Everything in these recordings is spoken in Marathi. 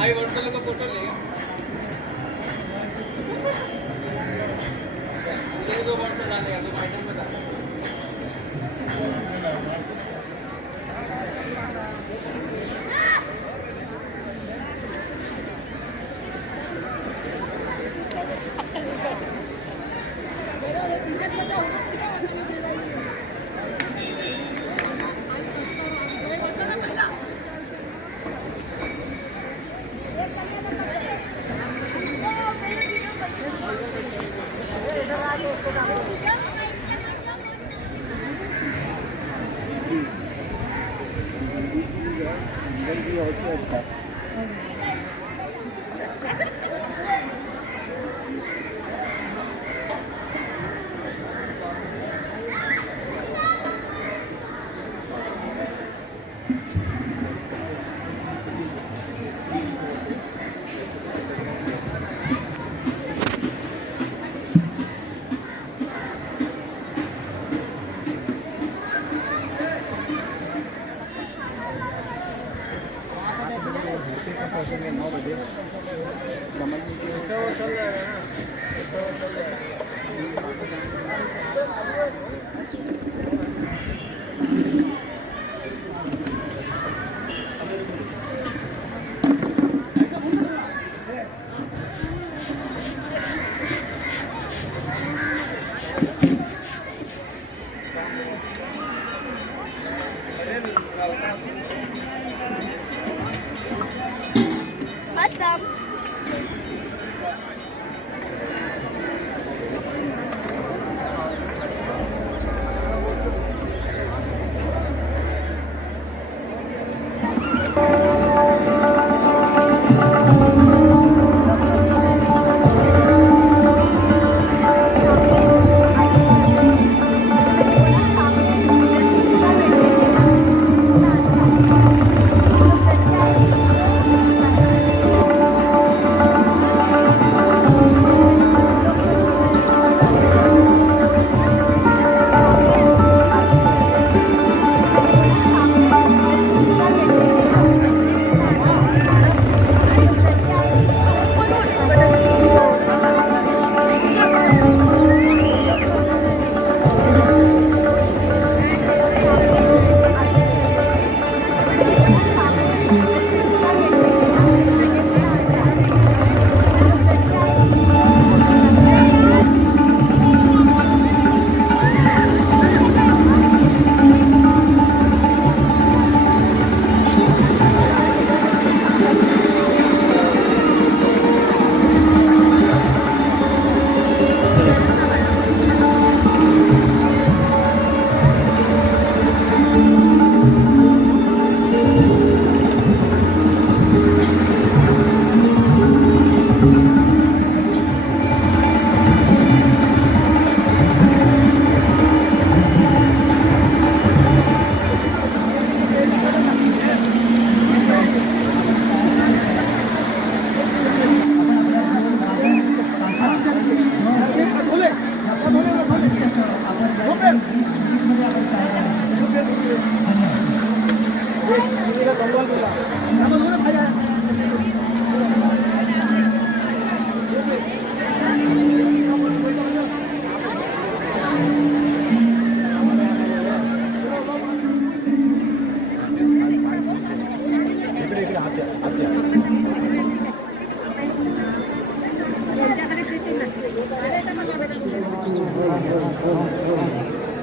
आई वर्षाला का फोटो लेगा दो वर्ष डालेगा तो फाइनल में डालेगा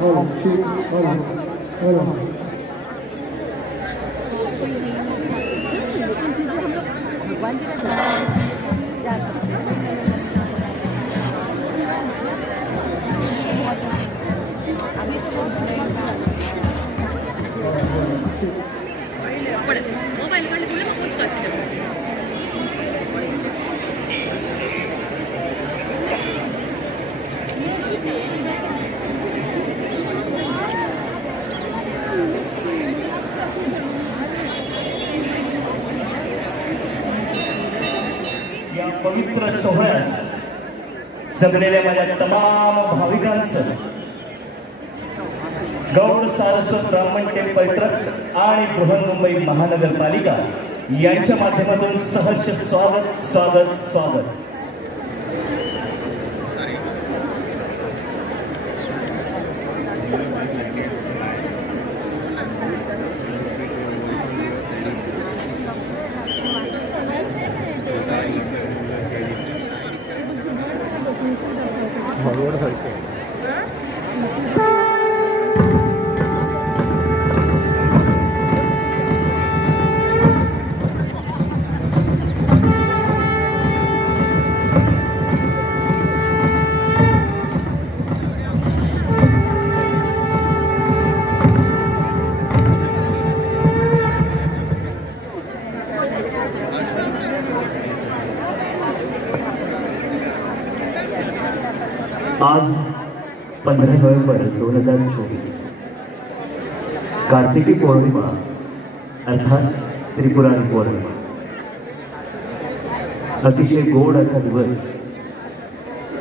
भगवान जी का दरबार जा सकते हैं। अभी तो बहुत मोबाइल कुछ कर या पवित्र सोहळ्यास जगलेल्या माझ्या तमाम भाविकांचं गौड सारस्वत ब्राह्मण टेम्पल ट्रस्ट आणि बृहन्मुंबई महानगरपालिका यांच्या माध्यमातून सहर्ष स्वागत स्वागत स्वागत। आज 15 नोव्हेंबर 2024 कार्तिकी पौर्णिमा अर्थात त्रिपुरारी पौर्णिमा। अतिशय गोड असा दिवस,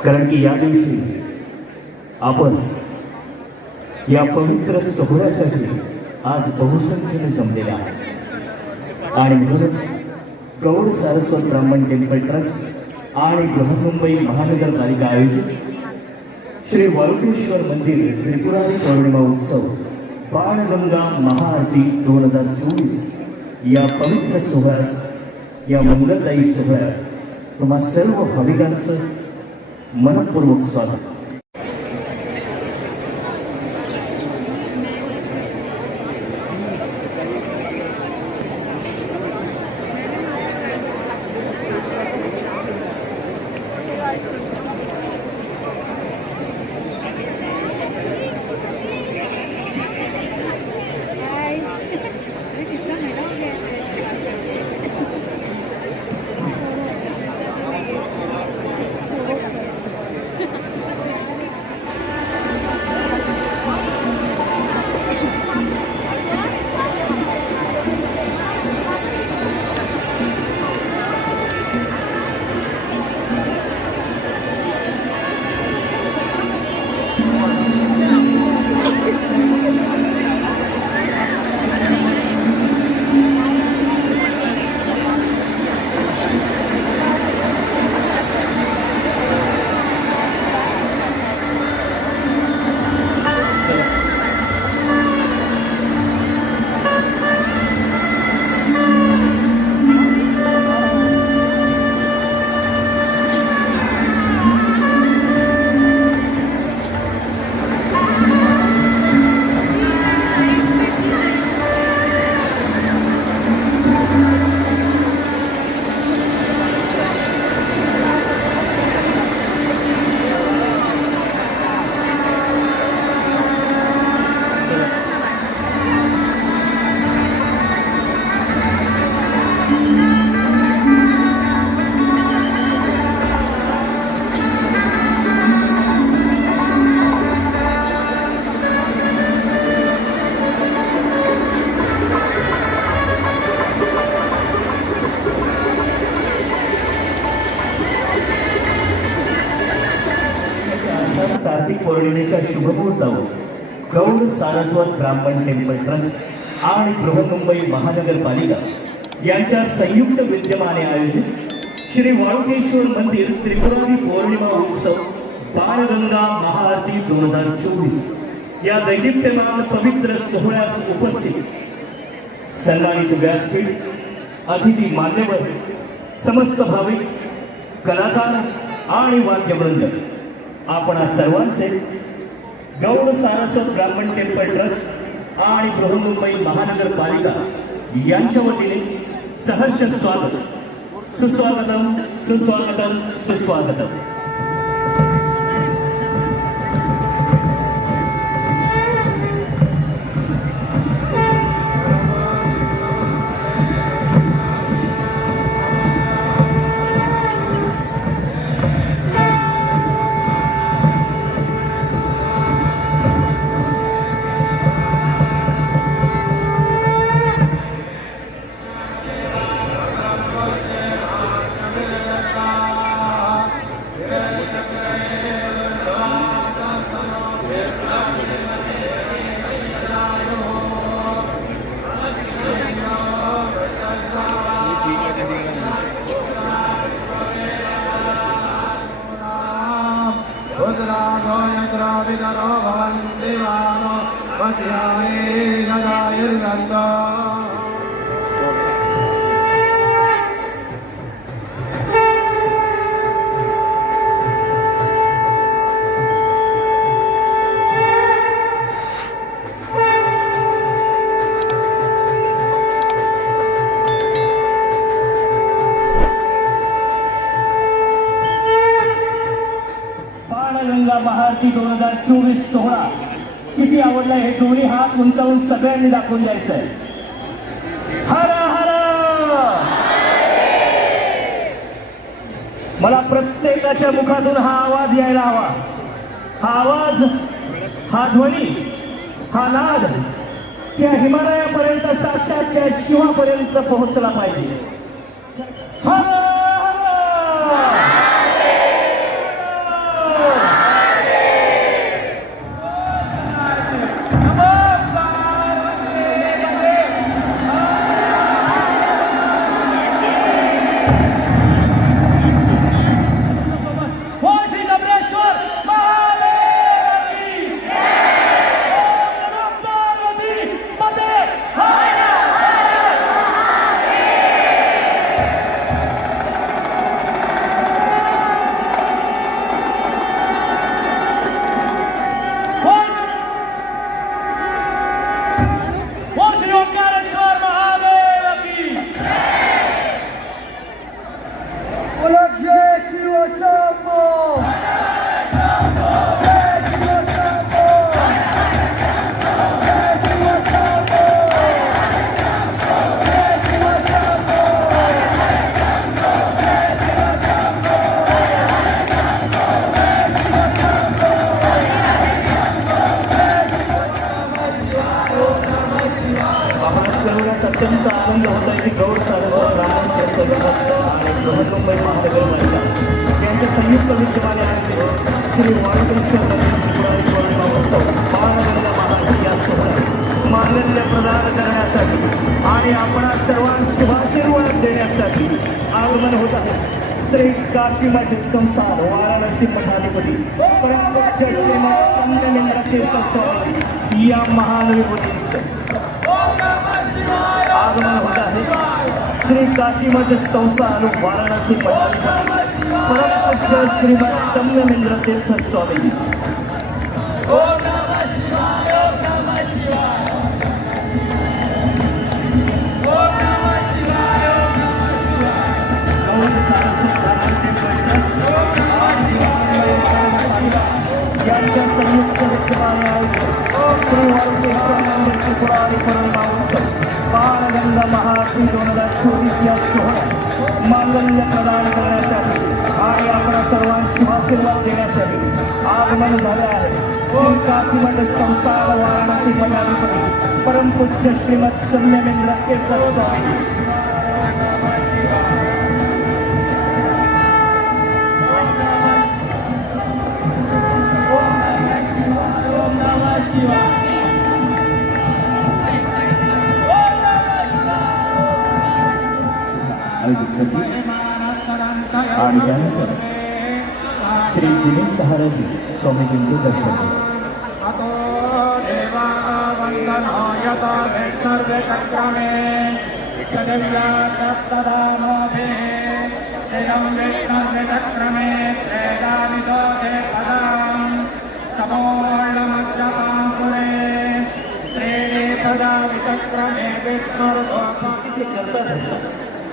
कारण की या दिवशी आपण या पवित्र सोहळ्यासाठी आज बहुसंख्येने जमलेला आहे आणि म्हणूनच गौड सारस्वत ब्राह्मण टेम्पल ट्रस्ट आणि बृहन्मुंबई महानगरपालिका आयोजित श्री वाळुकेश्वर मंदिर त्रिपुरारी पौर्णिमा उत्सव बाणगंगा महाआरती 2024 या पवित्र सोहळ्यास, या मंगलदायी सोहळ्यात तुम्हा सर्व भाविकांचं मनपूर्वक स्वागत। कार्तिक पौर्णिमेच्या शुभमुहूर्तावर गौड सारस्वत ब्राह्मण टेम्पल ट्रस्ट आणि बृहन्मुंबई महानगरपालिका यांच्या संयुक्त विद्यमाने आयोजित श्री वाळुकेश्वर मंदिर त्रिपुरारी पौर्णिमा उत्सव बाणगंगा महाआरती 2024 या दैदिप्यमान पवित्र सोहळ्यास उपस्थित सन्मानित व्यासपीठ, अतिथी मान्यवर, समस्त भाविक, कलाकार आणि वाद्यवृंद, आपणा सर्वांचे गौड सारस्वत ब्राह्मण टेम्पल ट्रस्ट आणि बृहन्मुंबई महानगरपालिका यांच्या वतीने सहर्ष स्वागत, सुस्वागतम सुस्वागतम सुस्वागतम. बाणगंगा महाआरती 2024 सोहळा किती आवडला हे दोन्ही हात उंचावून सगळ्यांनी दाखवून द्यायचंय. हर हर. मला प्रत्येकाच्या मुखातून हा आवाज यायला हवा. हा आवाज, हा ध्वनी, हा नाद त्या हिमालयापर्यंत, साक्षात त्या शिवापर्यंत पोहोचला पाहिजे. हर अत्यंत आनंद होत आहे की गौड सारस्वत ब्राह्मण टेम्पल ट्रस्ट आणि बृहन्मुंबई महानगरपालिका यांच्या संयुक्त विद्यमाने आयोजित श्री वाळुकेश्वर त्रिपुरारी पौर्णिमा उत्सव बाणगंगा महाआरती या सोहळ्यात मांगल्य प्रदान करण्यासाठी आणि आपण सर्वांना शुभाशीर्वाद देण्यासाठी आगमन होत आहे श्री काशीमठ संस्थान वाराणसी मठाधिपती परमपूज्य श्रीमद संगमेंद्र तीर्थ स्वामी या महान विभूतींचे आगमन होत आहे. श्री काशीमठ संस्थान वाराणसी मठाधिपती परमपूज्य श्रीमद संगमेंद्र तीर्थ स्वामीजी. यांच्या संयुक्त विद्यमाने श्री वाळुकेश्वर मंदिर त्रिपुरारी पौर्णिमा उत्सव बाणगंगा महाआरती 2024 या सोहळ्यात मांगल्य प्रदान करण्यासाठी आणि आपण सर्वांना शुभाशीर्वाद देण्यासाठी आगमन झाले आहे. श्री काशीमठ संस्थान वाराणसी मठाधिपती परमपूज्य श्रीमद संगमेंद्र तीर्थ स्वामी. आणि त्यानंतर श्री दिनेश सहाराजी स्वामीजींचे दर्शन. समोर्णमत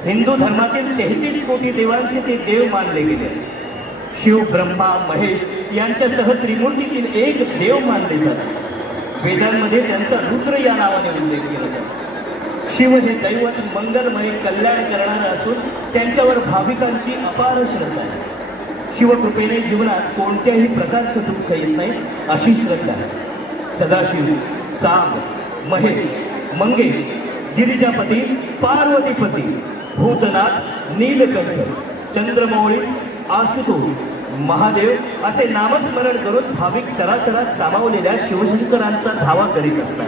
हिंदू धर्मातील 33 कोटी देवांचे ते देव मानले गेले. शिव, ब्रह्मा, महेश यांच्यासह त्रिमूर्तीतील एक देव मानले जातात. वेदांमध्ये त्यांचा रुद्र या नावाने उल्लेख केला जातो. शिव हे दैवत मंगलमय कल्याण करणारे असून त्यांच्यावर भाविकांची अपार श्रद्धा आहे. शिवकृपेने जीवनात कोणत्याही प्रकारचं दुःख येत नाही अशी श्रद्धा आहे. सदाशिव, सांब, महेश, मंगेश, गिरिजापती, पार्वतीपती, भूतनाथ, नीलकंठ, चंद्रमौळी, आशुतोष, महादेव असे नामस्मरण करून भाविक चराचरात सामावलेल्या शिवशंकरांचा धावा करीत असतात.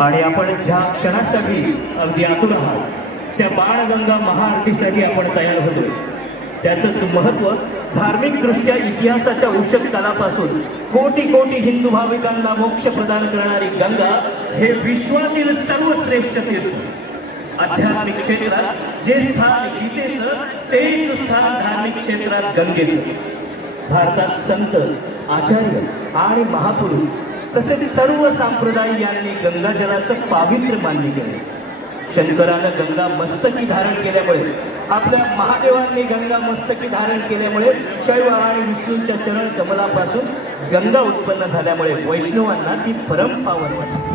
आणि आपण ज्या क्षणासाठी अगदी आतुर आहात त्या बाणगंगा महाआरतीसाठी आपण तयार होतो. त्याचंच महत्त्व धार्मिकदृष्ट्या इतिहासाच्या उषक कालापासून कोटी कोटी हिंदू भाविकांना मोक्ष प्रदान करणारी गंगा हे विश्वातील सर्वश्रेष्ठ तीर्थ. आध्यात्मिक क्षेत्रात जे स्थान गीतेचं तेच स्थान धार्मिक क्षेत्रात गंगेचं. भारतात संत, आचार्य आणि महापुरुष तसेच सर्व संप्रदाय यांनी गंगाजलाचं पावित्र्य मान्य केले. शंकरानं गंगा मस्तकी धारण केल्यामुळे, आपल्या महादेवांनी गंगा मस्तकी धारण केल्यामुळे, शैव आणि विष्णूंच्या चरण कमलापासून गंगा उत्पन्न झाल्यामुळे वैष्णवांना ती परम पावन वाटते.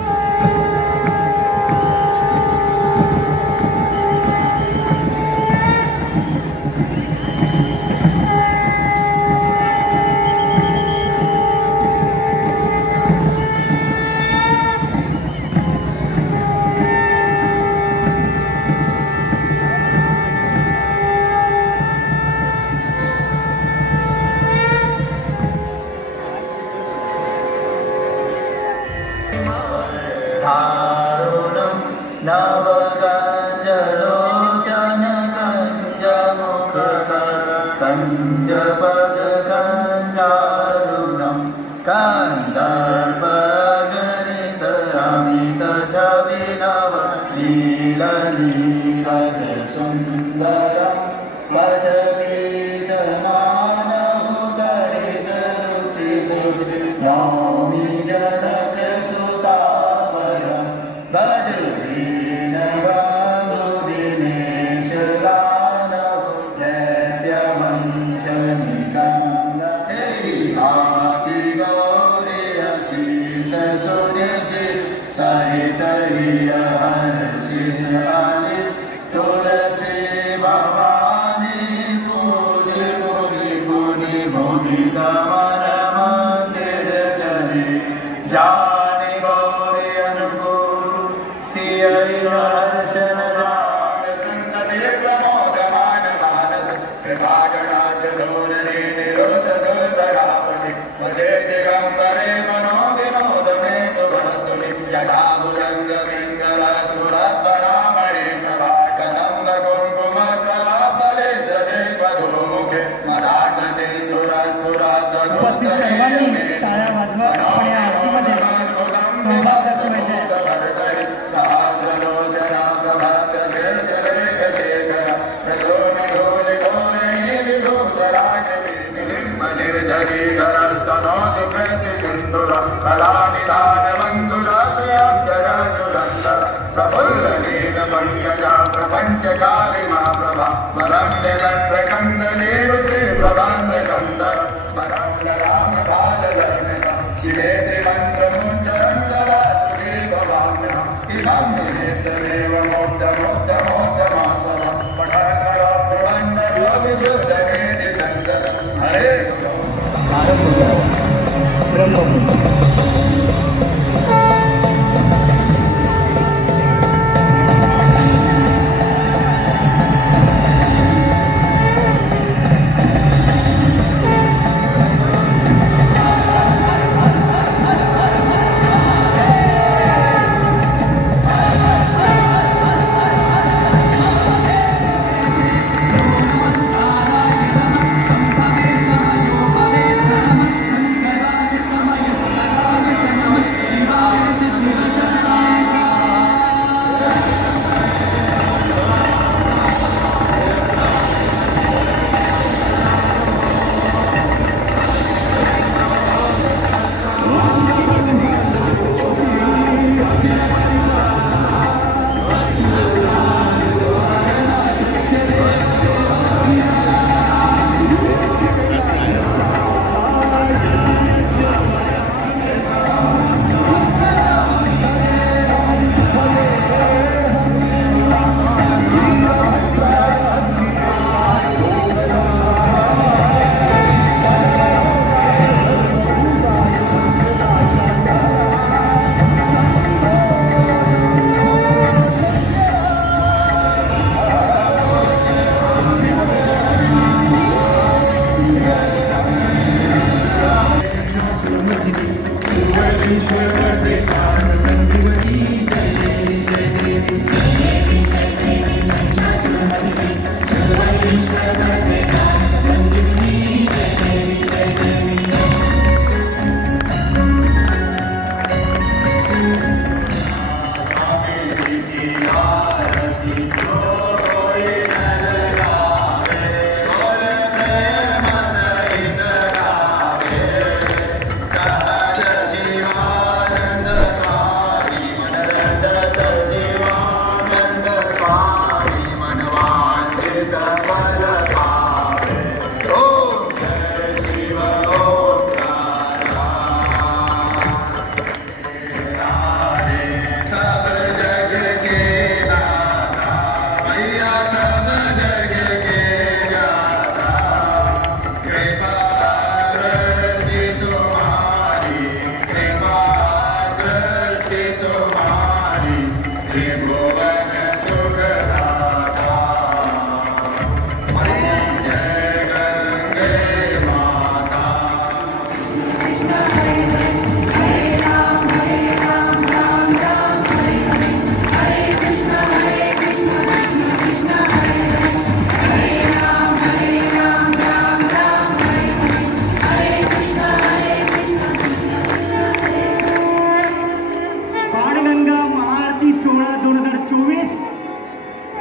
बाणगंगा महाआरती सोहळा 2024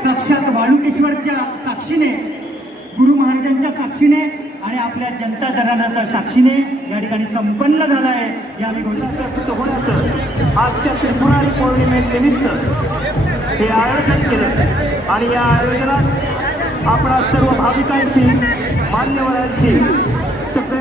साक्षात वाळुकेश्वरच्या साक्षीने, गुरु महाराजांच्या साक्षीने आणि आपल्या जनता जनार्दनाच्या साक्षीने या ठिकाणी संपन्न झाला आहे. या आम्ही घोषणा सोहळ्याचं आजच्या त्रिपुरारी पौर्णिमेनिमित्त हे आयोजन केलं आणि या आयोजनात आपणा सर्व भाविकांची, मान्यवरांची, सगळे